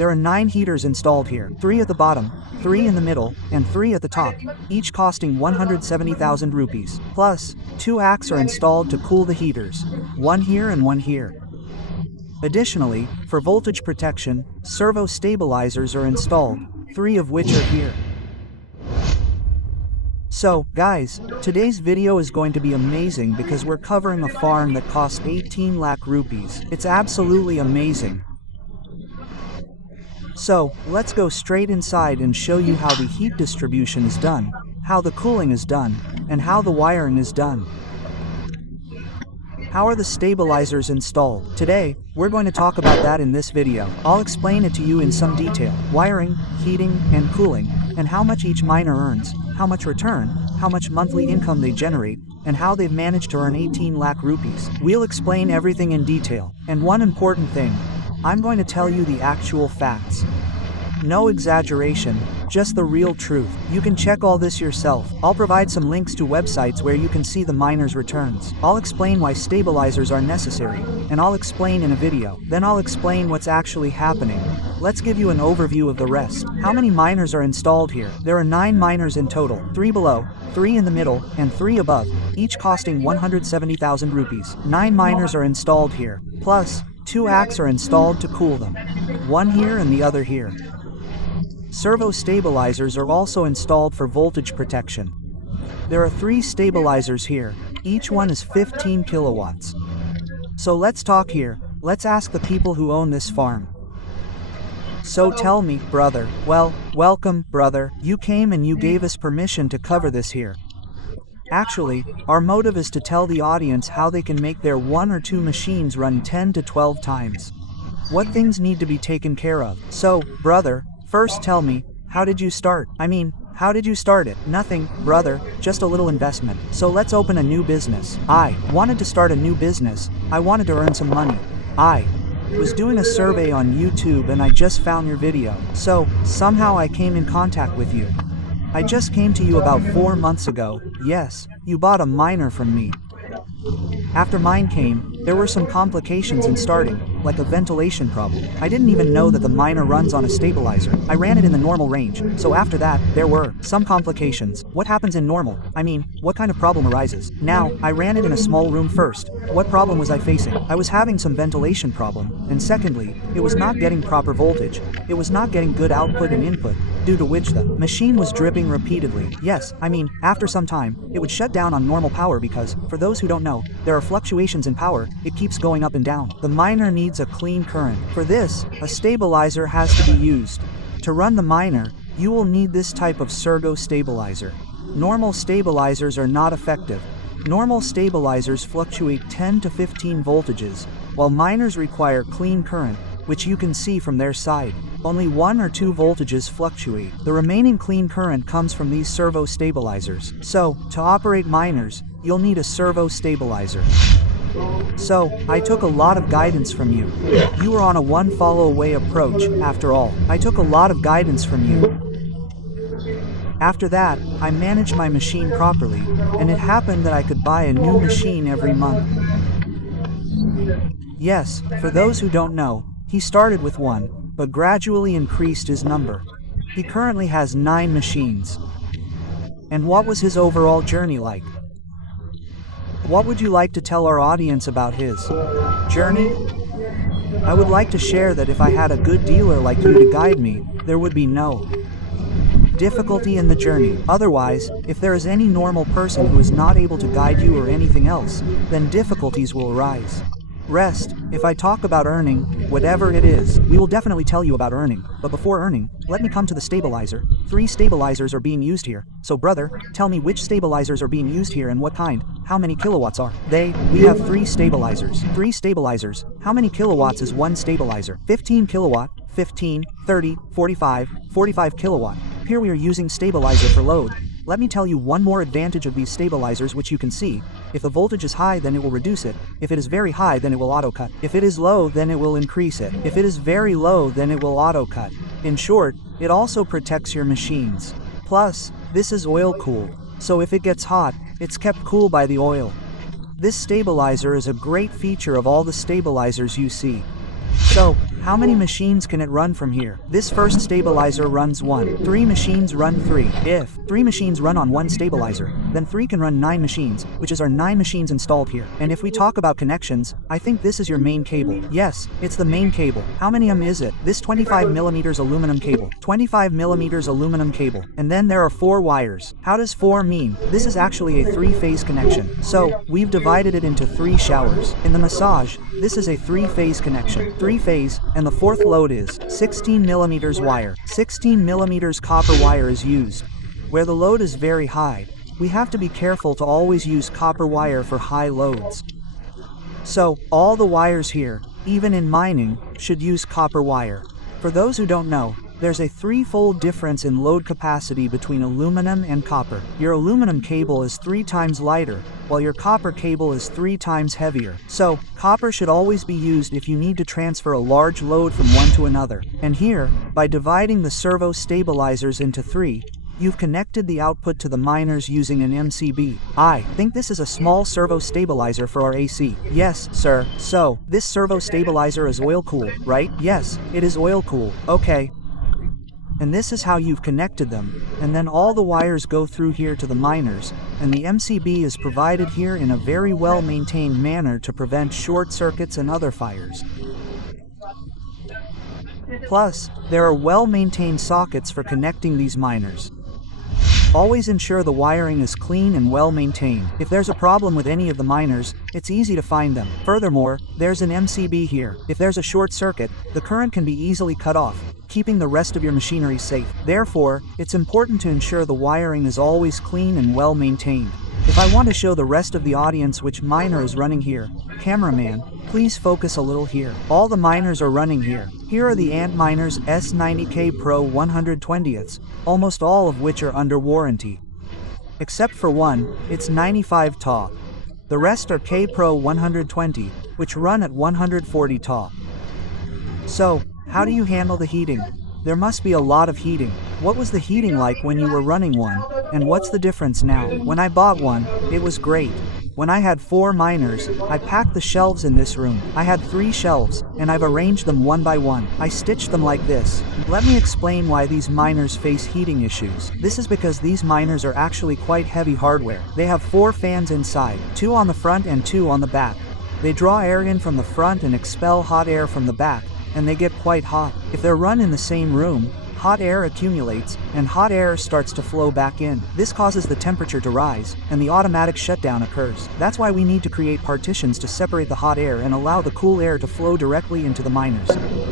There are 9 heaters installed here, 3 at the bottom, 3 in the middle, and 3 at the top, each costing 170,000 rupees. Plus, 2 ACs are installed to cool the heaters, 1 here and 1 here. Additionally, for voltage protection, servo stabilizers are installed, 3 of which are here. So, guys, today's video is going to be amazing because we're covering a farm that costs 18 lakh rupees. It's absolutely amazing. So, let's go straight inside and show you how the heat distribution is done, how the cooling is done, and how the wiring is done. How are the stabilizers installed? Today, we're going to talk about that in this video. I'll explain it to you in some detail. Wiring, heating, and cooling, and how much each miner earns, how much return, how much monthly income they generate, and how they've managed to earn 18 lakh rupees. We'll explain everything in detail. And one important thing, I'm going to tell you the actual facts. No exaggeration, just the real truth. You can check all this yourself. I'll provide some links to websites where you can see the miners' returns. I'll explain why stabilizers are necessary, and I'll explain in a video. Then I'll explain what's actually happening. Let's give you an overview of the rest. How many miners are installed here? There are 9 miners in total, 3 below, 3 in the middle, and 3 above, each costing 170,000 rupees. 9 miners are installed here, plus 2 ACs are installed to cool them, 1 here and the other here. Servo stabilizers are also installed for voltage protection. There are 3 stabilizers here, each one is 15 kilowatts. So let's talk here, let's ask the people who own this farm. So tell me, brother, well, welcome, brother, you came and you gave us permission to cover this here. Actually, our motive is to tell the audience how they can make their 1 or 2 machines run 10 to 12 times. What things need to be taken care of. So, brother, first tell me, how did you start? How did you start it? Nothing, brother, just a little investment. So let's open a new business. I wanted to start a new business. I wanted to earn some money. I was doing a survey on YouTube and I just found your video. So, somehow I came in contact with you. I just came to you about 4 months ago. Yes, you bought a miner from me. After mine came, there were some complications in starting, like a ventilation problem. I didn't even know that the miner runs on a stabilizer. I ran it in the normal range, so after that, there were some complications. What happens in normal? What kind of problem arises? Now, I ran it in a small room first. What problem was I facing? I was having some ventilation problem, and secondly, it was not getting proper voltage. It was not getting good output and input, due to which the machine was dripping repeatedly. Yes, after some time, it would shut down on normal power because, for those who don't know, there are fluctuations in power, it keeps going up and down. The miner needs a clean current. For this, a stabilizer has to be used. To run the miner, you will need this type of servo stabilizer. Normal stabilizers are not effective. Normal stabilizers fluctuate 10 to 15 voltages, while miners require clean current, which you can see from their side. Only 1 or 2 voltages fluctuate. The remaining clean current comes from these servo stabilizers. So, to operate miners, you'll need a servo stabilizer. So, I took a lot of guidance from you. You were on a one follow away approach, after all. I took a lot of guidance from you. After that, I managed my machine properly, and it happened that I could buy a new machine every month. Yes, for those who don't know, he started with 1, but gradually increased his number. He currently has 9 machines. And what was his overall journey like? What would you like to tell our audience about his journey? I would like to share that if I had a good dealer like you to guide me, there would be no difficulty in the journey. Otherwise, if there is any normal person who is not able to guide you or anything else, then difficulties will arise. Rest, if I talk about earning, whatever it is, we will definitely tell you about earning. But before earning, let me come to the stabilizer. 3 stabilizers are being used here. So brother, tell me which stabilizers are being used here and what kind, how many kilowatts are they? We have 3 stabilizers. 3 stabilizers. How many kilowatts is 1 stabilizer? 15 kilowatt, 15, 30, 45, 45 kilowatt. Here we are using stabilizer for load. Let me tell you one more advantage of these stabilizers which you can see. If the voltage is high, then it will reduce it. If it is very high, then it will auto cut. If it is low, then it will increase it. If it is very low, then it will auto cut. In short, it also protects your machines. Plus, this is oil cooled, so if it gets hot, it's kept cool by the oil. This stabilizer is a great feature of all the stabilizers you see. So, How many machines can it run from here? This first stabilizer runs 1. 3 machines run 3. If 3 machines run on 1 stabilizer, then 3 can run 9 machines, which is our 9 machines installed here. And if we talk about connections, I think this is your main cable. Yes, it's the main cable. How many is it? This 25mm aluminum cable. 25mm aluminum cable. And then there are 4 wires. How does 4 mean? This is actually a 3-phase connection. So, we've divided it into 3 showers. In the massage, this is a 3-phase connection. 3-phase, and the 4th load is 16mm wire. 16mm copper wire is used. Where the load is very high, we have to be careful to always use copper wire for high loads. So, all the wires here, even in mining, should use copper wire. For those who don't know, there's a 3-fold difference in load capacity between aluminum and copper. Your aluminum cable is 3 times lighter, while your copper cable is 3 times heavier. So, copper should always be used if you need to transfer a large load from one to another. And here, by dividing the servo stabilizers into 3, you've connected the output to the miners using an MCB. I think this is a small servo stabilizer for our AC. Yes, sir. So, this servo stabilizer is oil-cooled, right? Yes, it is oil-cooled. Okay. And this is how you've connected them, and then all the wires go through here to the miners, and the MCB is provided here in a very well-maintained manner to prevent short circuits and other fires. Plus, there are well-maintained sockets for connecting these miners. Always ensure the wiring is clean and well maintained. If there's a problem with any of the miners, it's easy to find them. Furthermore, there's an MCB here. If there's a short circuit, the current can be easily cut off, keeping the rest of your machinery safe. Therefore, it's important to ensure the wiring is always clean and well maintained. If I want to show the rest of the audience which miner is running here, cameraman, please focus a little here. All the miners are running here. Here are the Antminers S90K Pro 120ths, almost all of which are under warranty. Except for one, it's 95 Ta. The rest are K Pro 120, which run at 140 Ta. So, how do you handle the heating? There must be a lot of heating. What was the heating like when you were running one, and what's the difference now? When I bought one, it was great. When I had 4 miners, I packed the shelves in this room. I had 3 shelves, and I've arranged them one by one. I stitched them like this. Let me explain why these miners face heating issues. This is because these miners are actually quite heavy hardware. They have 4 fans inside, 2 on the front and 2 on the back. They draw air in from the front and expel hot air from the back, and they get quite hot. If they're run in the same room, hot air accumulates, and hot air starts to flow back in. This causes the temperature to rise, and the automatic shutdown occurs. That's why we need to create partitions to separate the hot air and allow the cool air to flow directly into the miners.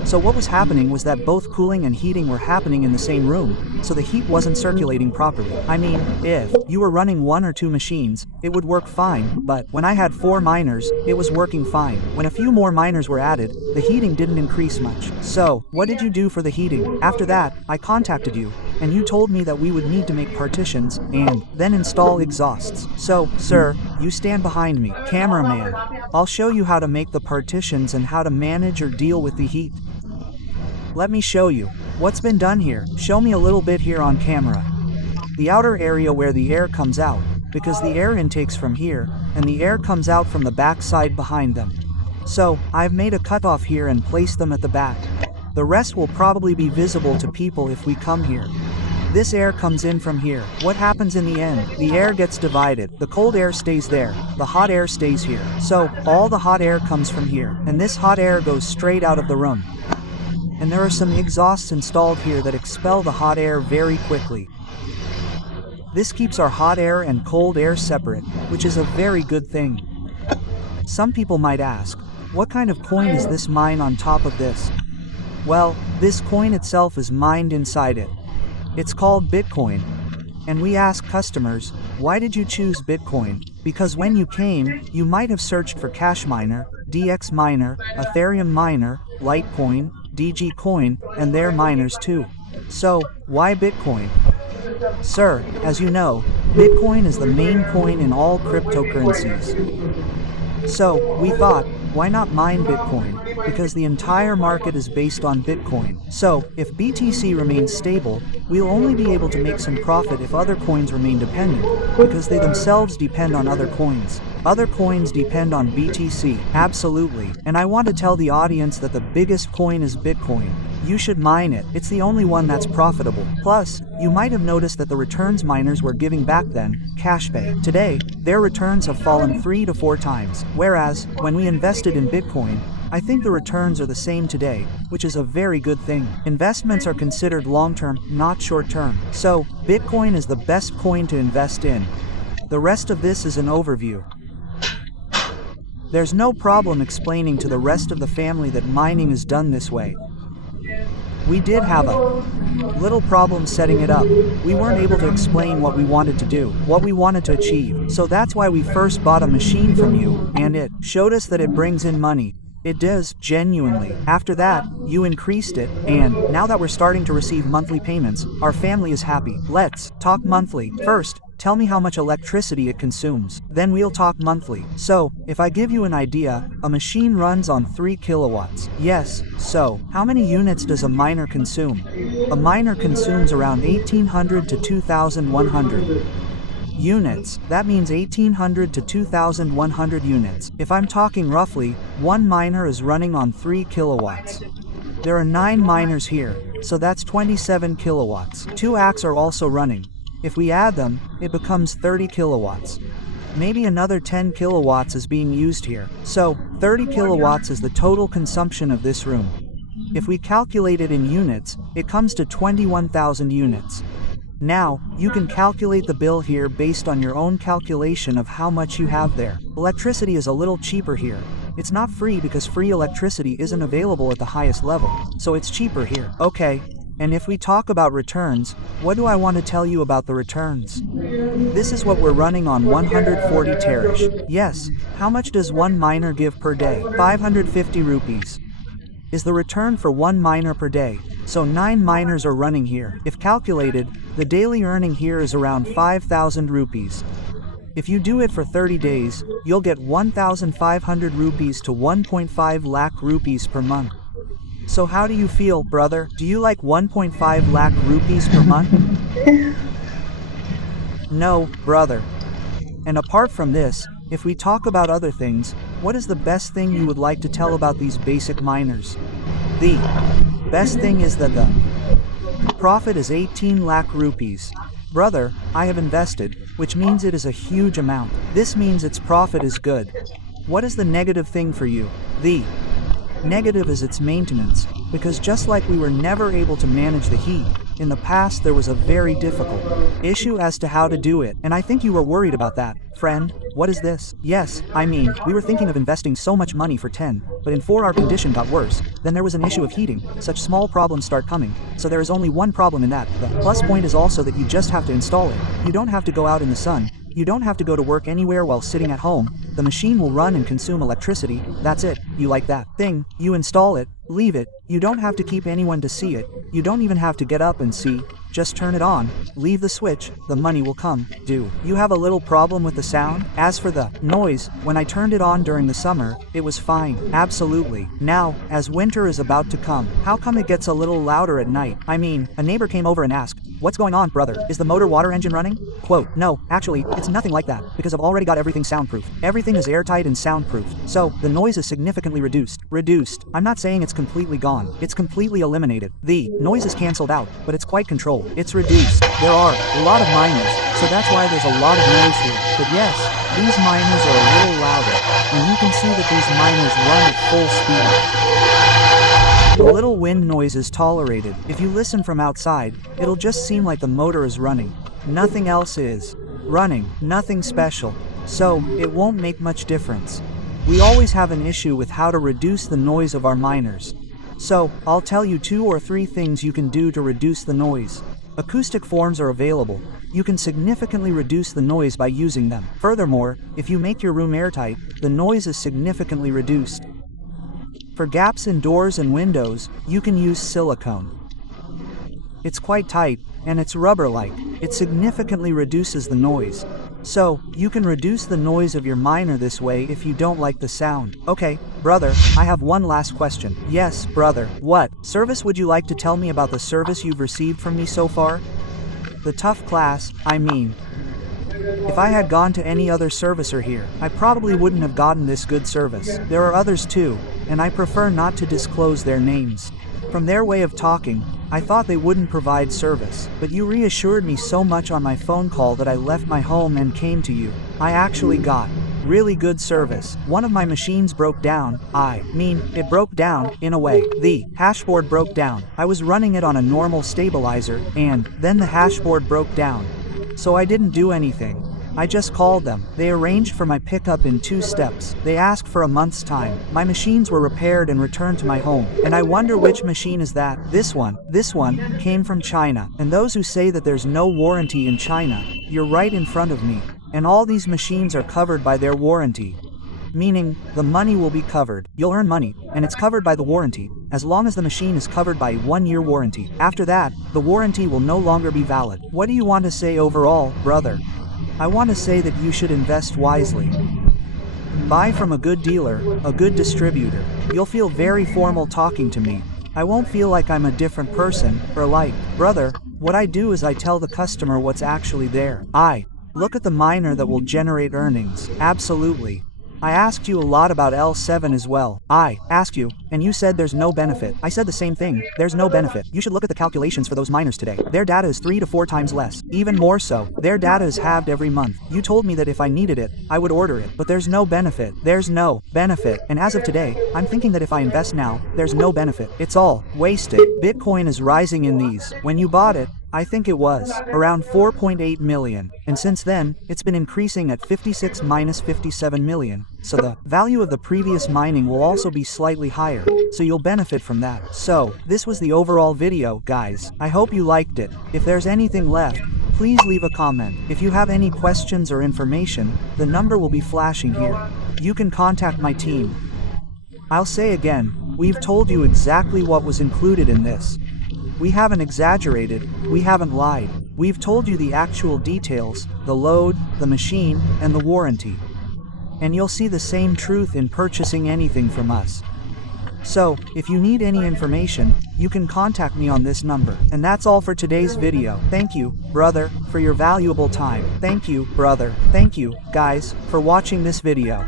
So what was happening was that both cooling and heating were happening in the same room, so the heat wasn't circulating properly. I mean, if you were running 1 or 2 machines, it would work fine, but when I had 4 miners, it was working fine. When a few more miners were added, the heating didn't increase much. So, what did you do for the heating? After that, I contacted you, and you told me that we would need to make partitions, and then install exhausts. So, sir, you stand behind me. Cameraman, I'll show you how to make the partitions and how to manage or deal with the heat. Let me show you. What's been done here? Show me a little bit here on camera. The outer area where the air comes out, because the air intakes from here, and the air comes out from the back side behind them. So, I've made a cutoff here and placed them at the back. The rest will probably be visible to people if we come here. This air comes in from here. What happens in the end? The air gets divided. The cold air stays there. The hot air stays here. So, all the hot air comes from here. And this hot air goes straight out of the room. And there are some exhausts installed here that expel the hot air very quickly. This keeps our hot air and cold air separate, which is a very good thing. Some people might ask, what kind of coin is this mine on top of this? Well, this coin itself is mined inside it. It's called Bitcoin. And we ask customers, why did you choose Bitcoin? Because when you came, you might have searched for Cash Miner, DX Miner, Ethereum Miner, Litecoin, DG Coin, and their miners too. So, why Bitcoin? Sir, as you know, Bitcoin is the main coin in all cryptocurrencies. So, we thought, why not mine Bitcoin? Because the entire market is based on Bitcoin. So, if BTC remains stable, we'll only be able to make some profit if other coins remain dependent, because they themselves depend on other coins. Other coins depend on BTC, absolutely. And I want to tell the audience that the biggest coin is Bitcoin. You should mine it, it's the only one that's profitable. Plus, you might have noticed that the returns miners were giving back then, CashPay. Today, their returns have fallen 3 to 4 times. Whereas, when we invested in Bitcoin, I think the returns are the same today, which is a very good thing. Investments are considered long-term, not short-term. So, Bitcoin is the best coin to invest in. The rest of this is an overview. There's no problem explaining to the rest of the family that mining is done this way. We did have a little problem setting it up. We weren't able to explain what we wanted to do, what we wanted to achieve. So that's why we first bought a machine from you, and it showed us that it brings in money. It does, genuinely. After that, you increased it, and now that we're starting to receive monthly payments, our family is happy. Let's talk monthly. First, tell me how much electricity it consumes. Then we'll talk monthly. So, if I give you an idea, a machine runs on 3 kilowatts. Yes, so, how many units does a miner consume? A miner consumes around 1800 to 2100 units. That means 1800 to 2100 units. If I'm talking roughly, one miner is running on 3 kilowatts. There are 9 miners here, so that's 27 kilowatts. 2 ACs are also running. If we add them, it becomes 30 kilowatts. Maybe another 10 kilowatts is being used here. So, 30 kilowatts is the total consumption of this room. If we calculate it in units, it comes to 21,000 units. Now, you can calculate the bill here based on your own calculation of how much you have there. Electricity is a little cheaper here. It's not free because free electricity isn't available at the highest level, so it's cheaper here. Okay, and if we talk about returns, what do I want to tell you about the returns? This is what we're running on 140 Tarish. Yes, how much does one miner give per day? 550 rupees is the return for one miner per day, so 9 miners are running here. If calculated, the daily earning here is around 5,000 rupees. If you do it for 30 days, you'll get 1,500 rupees to 1.5 lakh rupees per month. So how do you feel, brother? Do you like 1.5 lakh rupees per month? No, brother. And apart from this, if we talk about other things, what is the best thing you would like to tell about these basic miners? The best thing is that the profit is 18 lakh rupees. Brother, I have invested, which means it is a huge amount. This means its profit is good. What is the negative thing for you? The negative is its maintenance, because just like we were never able to manage the heat, in the past there was a very difficult issue as to how to do it, and I think you were worried about that. Friend, what is this? Yes, I mean, we were thinking of investing so much money for 10, but in 4 our condition got worse. Then there was an issue of heating. Such small problems start coming, so there is only one problem in that. The plus point is also that you just have to install it. You don't have to go out in the sun. You don't have to go to work anywhere while sitting at home. The machine will run and consume electricity. That's it. You like that thing. You install it, leave it. You don't have to keep anyone to see it. You don't even have to get up and see. Just turn it on, leave the switch, the money will come. Do you have a little problem with the sound? As for the noise, when I turned it on during the summer, it was fine. Absolutely. Now, as winter is about to come, how come it gets a little louder at night? I mean, a neighbor came over and asked, "What's going on, brother? Is the motor water engine running?" Quote, "No, actually, it's nothing like that, because I've already got everything soundproof. Everything is airtight and soundproofed, so the noise is significantly reduced. I'm not saying it's completely gone. It's completely eliminated. The noise is cancelled out, but it's quite controlled. It's reduced. There are a lot of miners, so that's why there's a lot of noise here. But yes, these miners are a little louder, and you can see that these miners run at full speed. The little wind noise is tolerated. If you listen from outside, it'll just seem like the motor is running. Nothing else is running, nothing special, so it won't make much difference. We always have an issue with how to reduce the noise of our miners. So, I'll tell you 2 or 3 things you can do to reduce the noise. Acoustic forms are available. You can significantly reduce the noise by using them. Furthermore, if you make your room airtight, the noise is significantly reduced. For gaps in doors and windows, you can use silicone. It's quite tight, and it's rubber-like. It significantly reduces the noise. So, you can reduce the noise of your miner this way if you don't like the sound. Okay, brother, I have one last question. Yes, brother. What service would you like to tell me about the service you've received from me so far? The tough class, I mean. If I had gone to any other servicer here, I probably wouldn't have gotten this good service. There are others too, and I prefer not to disclose their names. From their way of talking, I thought they wouldn't provide service, but you reassured me so much on my phone call that I left my home and came to you. I actually got really good service. One of my machines broke down. It broke down, in a way. The hashboard broke down. I was running it on a normal stabilizer, and then the hashboard broke down. So I didn't do anything. I just called them. They arranged for my pickup in 2 steps. They asked for a month's time. My machines were repaired and returned to my home. And I wonder which machine is that. This one came from China. And those who say that there's no warranty in China, you're right in front of me. And all these machines are covered by their warranty. Meaning, the money will be covered. You'll earn money, and it's covered by the warranty, as long as the machine is covered by a 1-year warranty. After that, the warranty will no longer be valid. What do you want to say overall, brother? I want to say that you should invest wisely. Buy from a good dealer, a good distributor. You'll feel very formal talking to me. I won't feel like I'm a different person, or like, brother, what I do is I tell the customer what's actually there. I look at the miner that will generate earnings. Absolutely. I asked you a lot about L7 as well. I asked you, and you said there's no benefit. I said the same thing, there's no benefit. You should look at the calculations for those miners today. Their data is 3 to 4 times less. Even more so, their data is halved every month. You told me that if I needed it, I would order it. But there's no benefit. There's no benefit. And as of today, I'm thinking that if I invest now, there's no benefit. It's all wasted. Bitcoin is rising in these. When you bought it, I think it was around 4.8 million, and since then, it's been increasing at 57 million, so the value of the previous mining will also be slightly higher, so you'll benefit from that. So, this was the overall video, guys. I hope you liked it. If there's anything left, please leave a comment. If you have any questions or information, the number will be flashing here. You can contact my team. I'll say again, we've told you exactly what was included in this. We haven't exaggerated, we haven't lied. We've told you the actual details, the load, the machine, and the warranty. And you'll see the same truth in purchasing anything from us. So, if you need any information, you can contact me on this number. And that's all for today's video. Thank you, brother, for your valuable time. Thank you, brother. Thank you, guys, for watching this video.